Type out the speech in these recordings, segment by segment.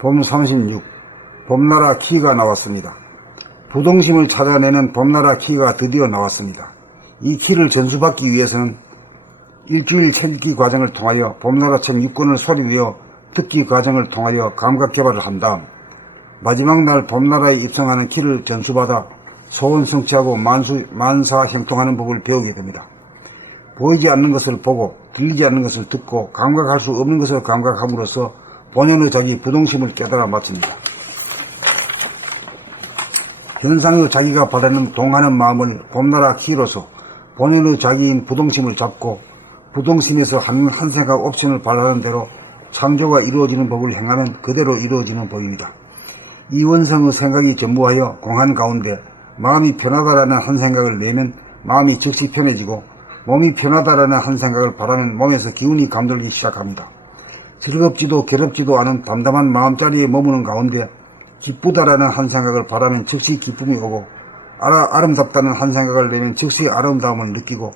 봄 36. 봄나라 키가 나왔습니다. 부동심을 찾아내는 봄나라 키가 드디어 나왔습니다. 이 키를 전수받기 위해서는 일주일 책 읽기 과정을 통하여 봄나라 책 6권을 소리내어 듣기 과정을 통하여 감각 개발을 한 다음 마지막 날 봄나라에 입성하는 키를 전수받아 소원 성취하고 만사 형통하는 법을 배우게 됩니다. 보이지 않는 것을 보고 들리지 않는 것을 듣고 감각할 수 없는 것을 감각함으로써 본연의 자기 부동심을 깨달아 마칩니다. 현상의 자기가 바라는 동하는 마음을 봄나라 키로서 본연의 자기인 부동심을 잡고 부동심에서 한 생각 옵션을 바라는 대로 창조가 이루어지는 법을 행하면 그대로 이루어지는 법입니다. 이 원성의 생각이 전무하여 공한 가운데 마음이 편하다라는 한 생각을 내면 마음이 즉시 편해지고 몸이 편하다라는 한 생각을 바라면 몸에서 기운이 감돌기 시작합니다. 즐겁지도 괴롭지도 않은 담담한 마음자리에 머무는 가운데 기쁘다라는 한 생각을 바라면 즉시 기쁨이 오고 아름답다는 한 생각을 내면 즉시 아름다움을 느끼고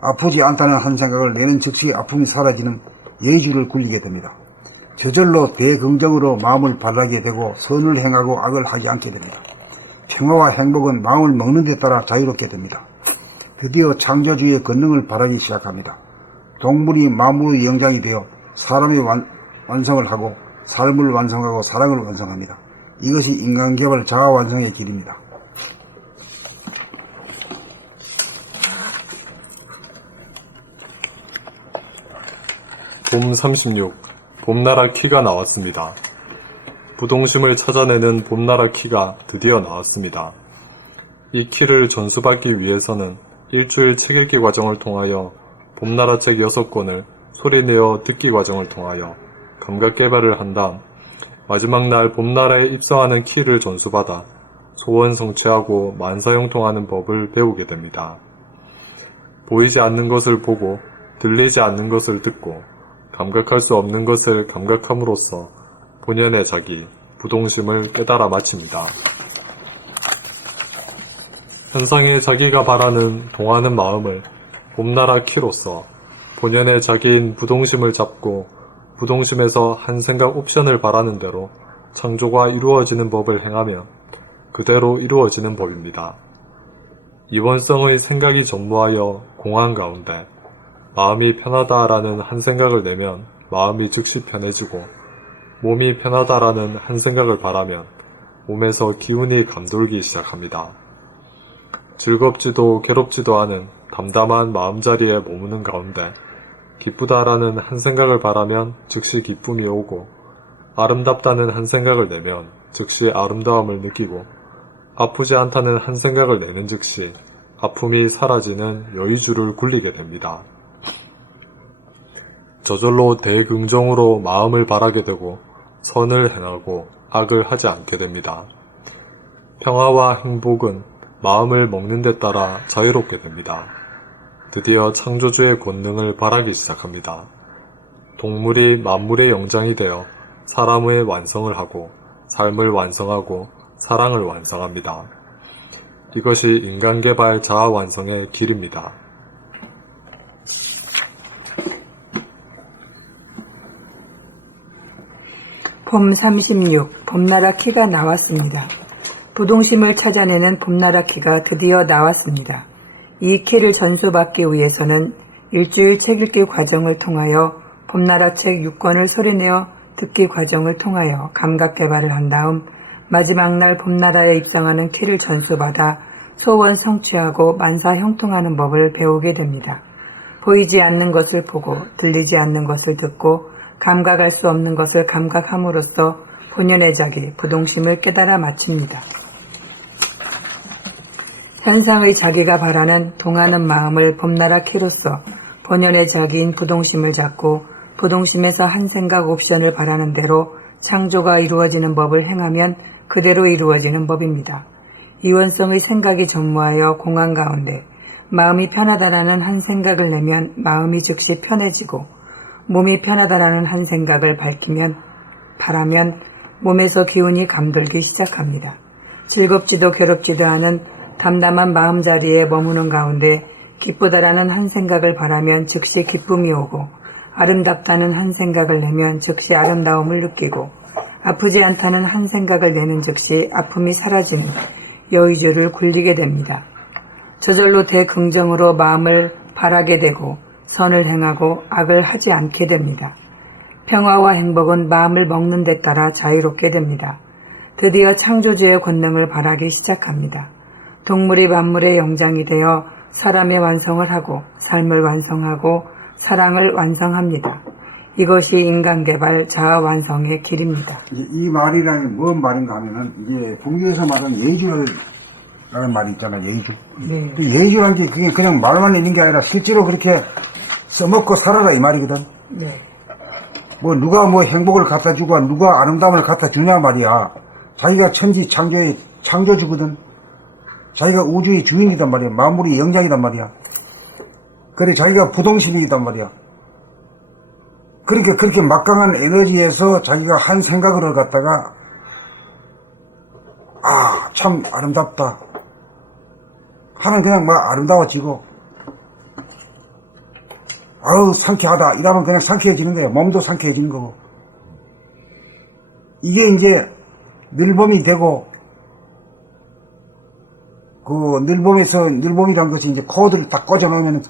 아프지 않다는 한 생각을 내는 즉시 아픔이 사라지는 예의주를 굴리게 됩니다. 저절로 대긍정으로 마음을 바라게 되고 선을 행하고 악을 하지 않게 됩니다. 평화와 행복은 마음을 먹는 데 따라 자유롭게 됩니다. 드디어 창조주의 권능을 바라기 시작합니다. 동물이 만물의 영장이 되어 사람의 완성을 하고 삶을 완성하고 사랑을 완성합니다. 이것이 인간개발 자아 완성의 길입니다. 봄 36. 봄나라 키가 나왔습니다. 부동심을 찾아내는 봄나라 키가 드디어 나왔습니다. 이 키를 전수받기 위해서는 일주일 책 읽기 과정을 통하여 봄나라 책 6권을 소리내어 듣기 과정을 통하여 감각 개발을 한 다음 마지막 날 봄나라에 입성하는 키를 전수받아 소원 성취하고 만사형통하는 법을 배우게 됩니다. 보이지 않는 것을 보고 들리지 않는 것을 듣고 감각할 수 없는 것을 감각함으로써 본연의 자기, 부동심을 깨달아 마칩니다. 현상의 자기가 바라는 동하는 마음을 봄나라 키로서 본연의 자기인 부동심을 잡고 부동심에서 한 생각 옵션을 바라는 대로 창조가 이루어지는 법을 행하면 그대로 이루어지는 법입니다. 이원성의 생각이 전무하여 공한 가운데 마음이 편하다라는 한 생각을 내면 마음이 즉시 편해지고 몸이 편하다라는 한 생각을 바라면 몸에서 기운이 감돌기 시작합니다. 즐겁지도 괴롭지도 않은 담담한 마음자리에 머무는 가운데 기쁘다라는 한 생각을 바라면 즉시 기쁨이 오고 아름답다는 한 생각을 내면 즉시 아름다움을 느끼고 아프지 않다는 한 생각을 내는 즉시 아픔이 사라지는 여의주를 굴리게 됩니다. 저절로 대긍정으로 마음을 바라게 되고 선을 행하고 악을 하지 않게 됩니다. 평화와 행복은 마음을 먹는 데 따라 자유롭게 됩니다. 드디어 창조주의 권능을 바라기 시작합니다. 동물이 만물의 영장이 되어 사람의 완성을 하고 삶을 완성하고 사랑을 완성합니다. 이것이 인간개발 자아 완성의 길입니다. 봄 36. 봄나라 키가 나왔습니다. 부동심을 찾아내는 봄나라 키가 드디어 나왔습니다. 이 키를 전수받기 위해서는 일주일 책 읽기 과정을 통하여 봄나라 책 6권을 소리내어 듣기 과정을 통하여 감각 개발을 한 다음 마지막 날 봄나라에 입성하는 키를 전수받아 소원 성취하고 만사 형통하는 법을 배우게 됩니다. 보이지 않는 것을 보고 들리지 않는 것을 듣고 감각할 수 없는 것을 감각함으로써 본연의 자기, 부동심을 깨달아 마칩니다. 현상의 자기가 바라는 동하는 마음을 봄나라 키로서 본연의 자기인 부동심을 잡고 부동심에서 한 생각 옵션을 바라는 대로 창조가 이루어지는 법을 행하면 그대로 이루어지는 법입니다. 이원성의 생각이 전무하여 공한 가운데 마음이 편하다라는 한 생각을 내면 마음이 즉시 편해지고 몸이 편하다라는 한 생각을 바라면 몸에서 기운이 감돌기 시작합니다. 즐겁지도 괴롭지도 않은 담담한 마음자리에 머무는 가운데 기쁘다라는 한 생각을 바라면 즉시 기쁨이 오고 아름답다는 한 생각을 내면 즉시 아름다움을 느끼고 아프지 않다는 한 생각을 내는 즉시 아픔이 사라지니 여의주를 굴리게 됩니다. 저절로 대긍정으로 마음을 바라게 되고 선을 행하고 악을 하지 않게 됩니다. 평화와 행복은 마음을 먹는 데 따라 자유롭게 됩니다. 드디어 창조주의 권능을 바라기 시작합니다. 동물이 만물의 영장이 되어 사람의 완성을 하고 삶을 완성하고 사랑을 완성합니다. 이것이 인간개발 자아 완성의 길입니다. 이 말이라는 뭔 말인가 하면은 이게 불교에서 말하는 예의주라는 말이 있잖아. 예의주. 네. 그 예의주라는 게 그게 그냥 말만 있는 게 아니라 실제로 그렇게 써먹고 살아라 이 말이거든. 네. 뭐 누가 뭐 행복을 갖다 주고 누가 아름다움을 갖다 주냐 말이야. 자기가 천지 창조의 창조주거든. 자기가 우주의 주인이단 말이야. 만물의 영장이단 말이야. 그래 자기가 부동심이단 말이야. 그러니까 그렇게 막강한 에너지에서 자기가 한 생각을 갖다가 아, 참 아름답다 하면 그냥 막 아름다워지고 아우 상쾌하다 이러면 그냥 상쾌해지는 거예요. 몸도 상쾌해지는 거고. 이게 이제 늘봄이 되고 그 늘봄이란 것이 이제 코드를 딱 꽂아 놓으면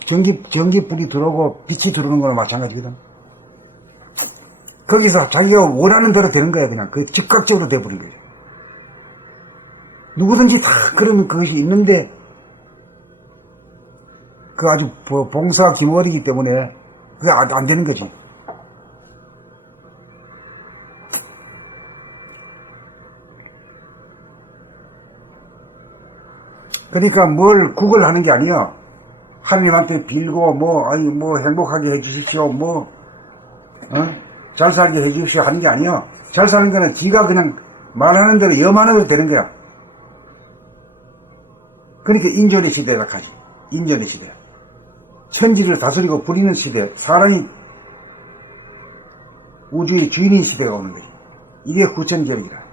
전기불이 들어오고 빛이 들어오는 거나 마찬가지거든. 거기서 자기가 원하는 대로 되는 거야. 그냥 그 즉각적으로 돼버린 거죠. 누구든지 다 그런 그것이 있는데 그 아주 봉사 기머리이기 때문에 그게 안 되는 거지. 그러니까 뭘 구걸하는 게 아니야. 하나님한테 빌고 뭐 행복하게 해주십시오 잘 살게 해주십시오 하는 게 아니야. 잘 사는 거는 지가 그냥 말하는 대로 염하는 대로 되는 거야. 그러니까 인존의 시대라 하지. 인존의 시대. 천지를 다스리고 부리는 시대. 사람이 우주의 주인인 시대가 오는 거지. 이게 후천절이라.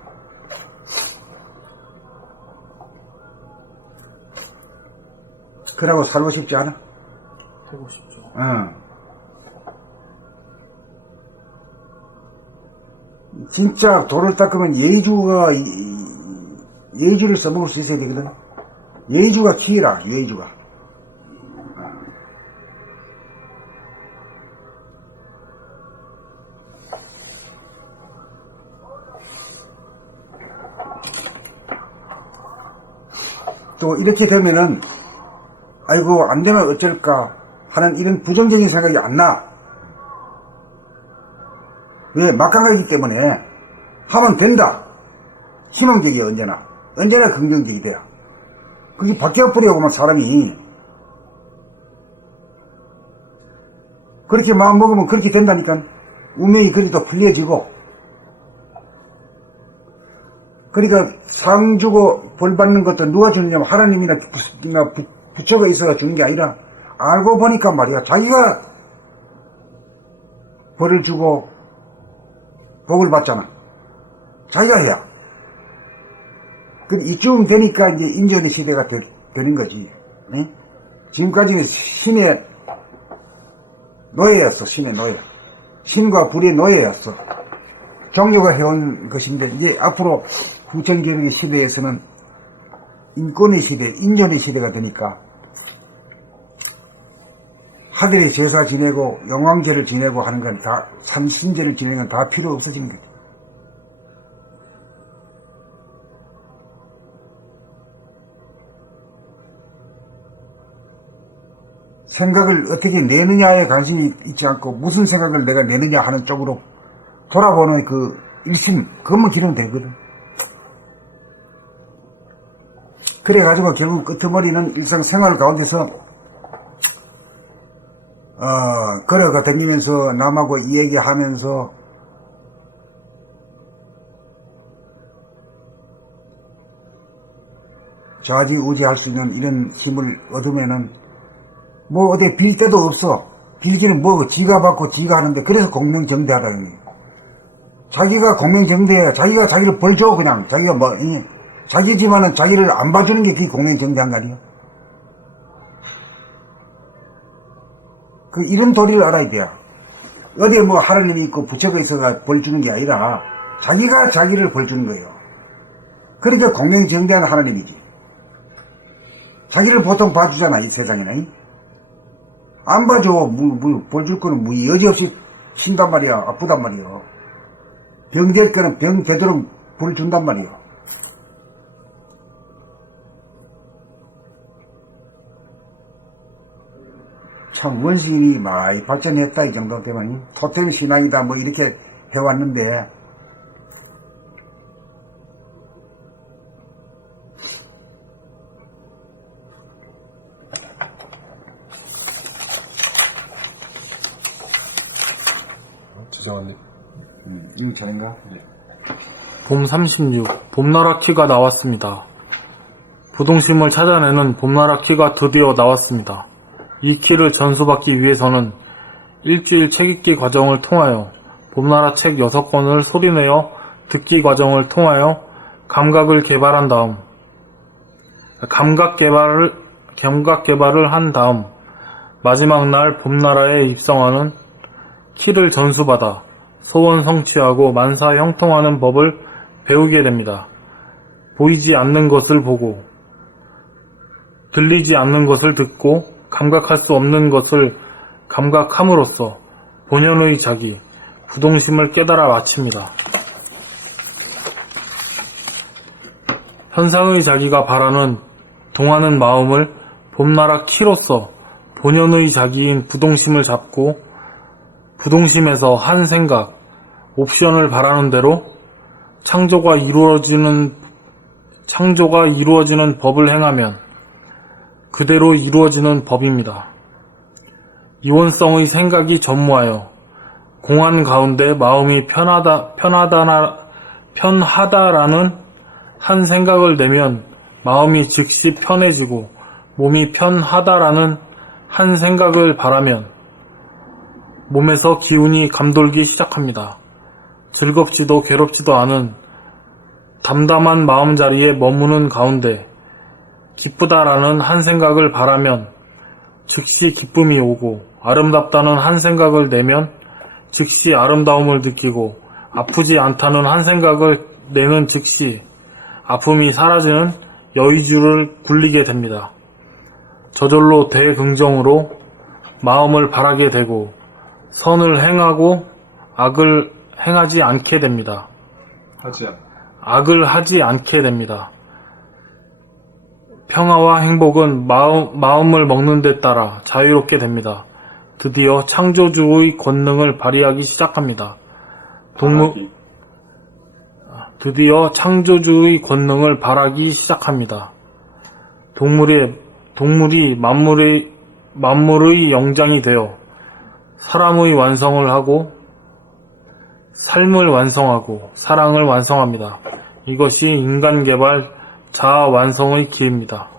그러고 살고 싶지 않아? 살고 싶죠. 진짜 돌을 닦으면 예의주를 써먹을 수 있어야 되거든. 예의주가 키라, 예의주가. 또 이렇게 되면은 아이고 안 되면 어쩔까 하는 이런 부정적인 생각이 안 나. 왜? 막강하기 때문에 하면 된다. 희망적이야. 언제나 긍정적이 돼요. 그게 바뀌어버리고만 사람이 그렇게 마음 먹으면 그렇게 된다니까. 운명이 그래도 풀려지고. 그러니까 상 주고 벌 받는 것도 누가 주느냐면 하나님이나 부처가 있어가 주는 게 아니라 알고 보니까 말이야. 자기가 벌을 주고 복을 받잖아. 자기가 해야. 이쯤 되니까 이제 인전의 시대가 되는 거지. 응? 지금까지는 신의 노예였어. 신의 노예. 신과 불의 노예였어. 종교가 해온 것인데 이제 앞으로 후천개혁의 시대에서는 인권의 시대, 인전의 시대가 되니까 하늘의 제사 지내고 영왕제를 지내고 하는 건 다 삼신제를 지내는 건 다 필요 없어지는 거죠. 생각을 어떻게 내느냐에 관심이 있지 않고 무슨 생각을 내가 내느냐 하는 쪽으로 돌아보는 그 일심, 그것만 기르면 되거든. 그래가지고 결국 끄트머리는 일상생활 가운데서 걸어가 다니면서 남하고 얘기하면서 좌지우지할 수 있는 이런 힘을 얻으면은 뭐 어디 빌 데도 없어. 빌기는 뭐 지가 받고 지가 하는데 그래서 공명정대하다. 자기가 공명정대해. 자기가 자기를 벌줘. 그냥 자기가 뭐 자기지만은 자기를 안 봐주는 게 그게 공명정대한 거 아니야. 그 이런 도리를 알아야 돼요. 어디에 뭐 하나님이 있고 부처가 있어가 벌 주는 게 아니라 자기가 자기를 벌주는 거예요. 그러니까 공명정대한 하나님이지. 자기를 보통 봐주잖아, 이 세상에는. 안 봐줘. 벌줄 거는 여지없이 신단 말이야. 아프단 말이야. 병될 거는 병 되도록 벌 준단 말이야. 참 원시인이 많이 발전했다 이 정도 되면 토템 신앙이다 뭐 이렇게 해왔는데 주정환님. 이거 잘인가? 봄 36, 봄나라 키가 나왔습니다. 부동심을 찾아내는 봄나라 키가 드디어 나왔습니다. 이 키를 전수받기 위해서는 일주일 책 읽기 과정을 통하여 봄나라 책 6권을 소리내어 듣기 과정을 통하여 감각 개발을 한 다음 마지막 날 봄나라에 입성하는 키를 전수받아 소원 성취하고 만사 형통하는 법을 배우게 됩니다. 보이지 않는 것을 보고 들리지 않는 것을 듣고 감각할 수 없는 것을 감각함으로써 본연의 자기, 부동심을 깨달아 마칩니다. 현상의 자기가 바라는 동하는 마음을 봄나라 키로서 본연의 자기인 부동심을 잡고 부동심에서 한 생각, 옵션을 바라는 대로 창조가 이루어지는 법을 행하면 그대로 이루어지는 법입니다. 이원성의 생각이 전무하여 공안 가운데 마음이 편하다라는 한 생각을 내면 마음이 즉시 편해지고 몸이 편하다라는 한 생각을 바라면 몸에서 기운이 감돌기 시작합니다. 즐겁지도 괴롭지도 않은 담담한 마음자리에 머무는 가운데 기쁘다라는 한 생각을 바라면 즉시 기쁨이 오고 아름답다는 한 생각을 내면 즉시 아름다움을 느끼고 아프지 않다는 한 생각을 내는 즉시 아픔이 사라지는 여의주를 굴리게 됩니다. 저절로 대긍정으로 마음을 바라게 되고 선을 행하고 악을 행하지 않게 됩니다. 악을 하지 않게 됩니다. 평화와 행복은 마음을 먹는 데 따라 자유롭게 됩니다. 드디어 창조주의 권능을 발휘하기 시작합니다. 드디어 창조주의 권능을 발휘하기 시작합니다. 동물이 만물의 영장이 되어 사람의 완성을 하고 삶을 완성하고 사랑을 완성합니다. 이것이 인간 개발 자아 완성의 길입니다.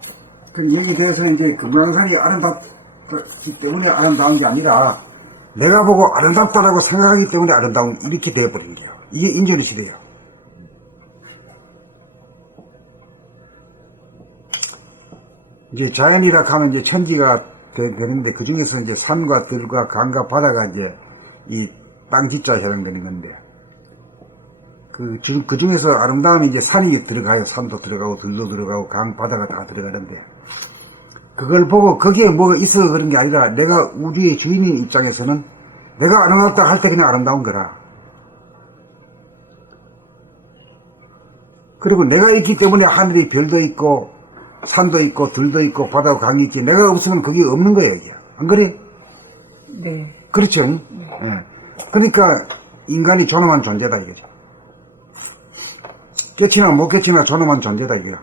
그 여기 대해서 이제 금강산이 아름답기 때문에 아름다운 게 아니라 내가 보고 아름답다라고 생각하기 때문에 아름다운 이렇게 되어버린 거예요. 이게 인존의 시대예요. 이제 자연이라 하면 이제 천지가 되는데 그 중에서 이제 산과 들과 강과 바다가 이제 이 땅 뒷자 해당되는 건데 그 중에서 아름다움이 이제 산이 들어가요. 산도 들어가고 들도 들어가고 강 바다가 다 들어가는데 그걸 보고 거기에 뭐가 있어 그런 게 아니라 내가 우주의 주인인 입장에서는 내가 아름답다 할 때 그냥 아름다운 거라. 그리고 내가 있기 때문에 하늘이 별도 있고 산도 있고 들도 있고 바다고 강이 있지 내가 없으면 그게 없는 거예요. 이게. 안 그래? 네. 그렇죠. 네. 그러니까 인간이 존엄한 존재다 이거죠. 깨치나 못 깨치나 존엄한 존재다 이거야.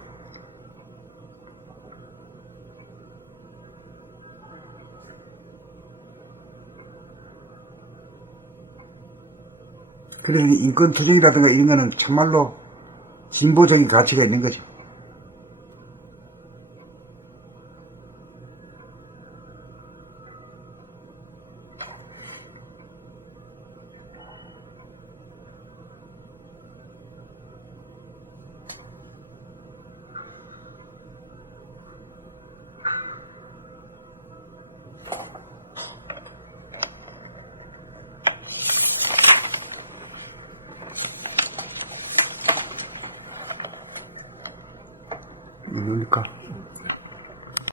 그러니 인권 투쟁이라든가 이런 거는 참말로 진보적인 가치가 있는 거죠. 뭡니까?